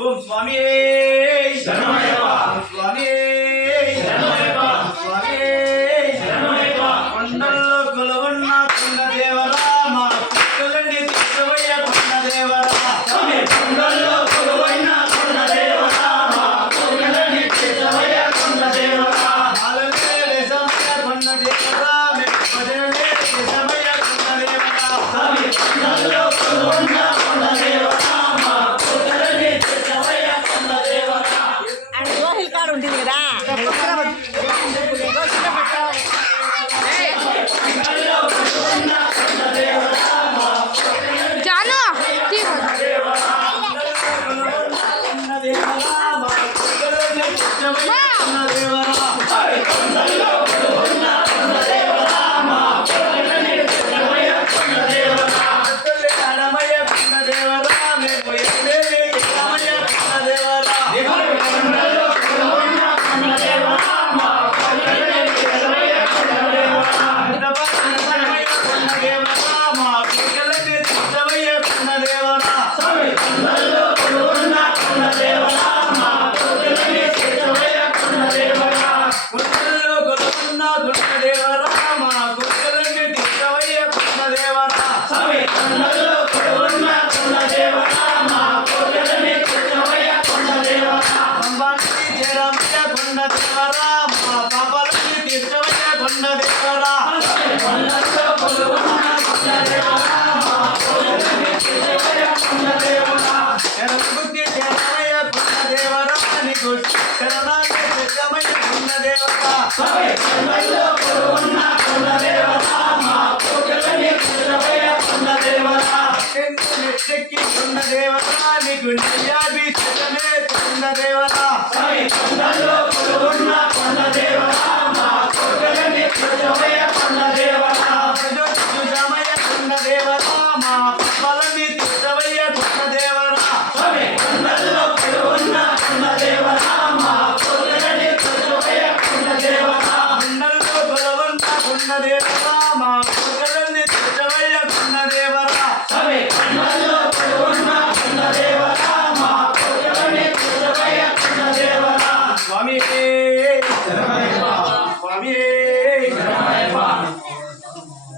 ఓం స్వామి స్వామి కొండల్లో కొలవన్న కొండ దేవరా మా కుక్కలన్నీ తీసుకుపోయే కొండ దేవరా కొండల్లో కొలవన్న కొండ దేవరా మా కుక్కలన్నీ తీసుకుపోయే కొండ దేవరా మాలనే వేసమయ్య కొండ దేవరా మేము భజనలే వేసమయ్య కొండ దేవరా కొండల్లో కొలవన్న కొండ దేవరా మా కుక్కలన్నీ తీసుకుపోయే కొండ దేవరా అండ్ రోహిల్ కాడు ఉంటుంది కదా జాను దేవరా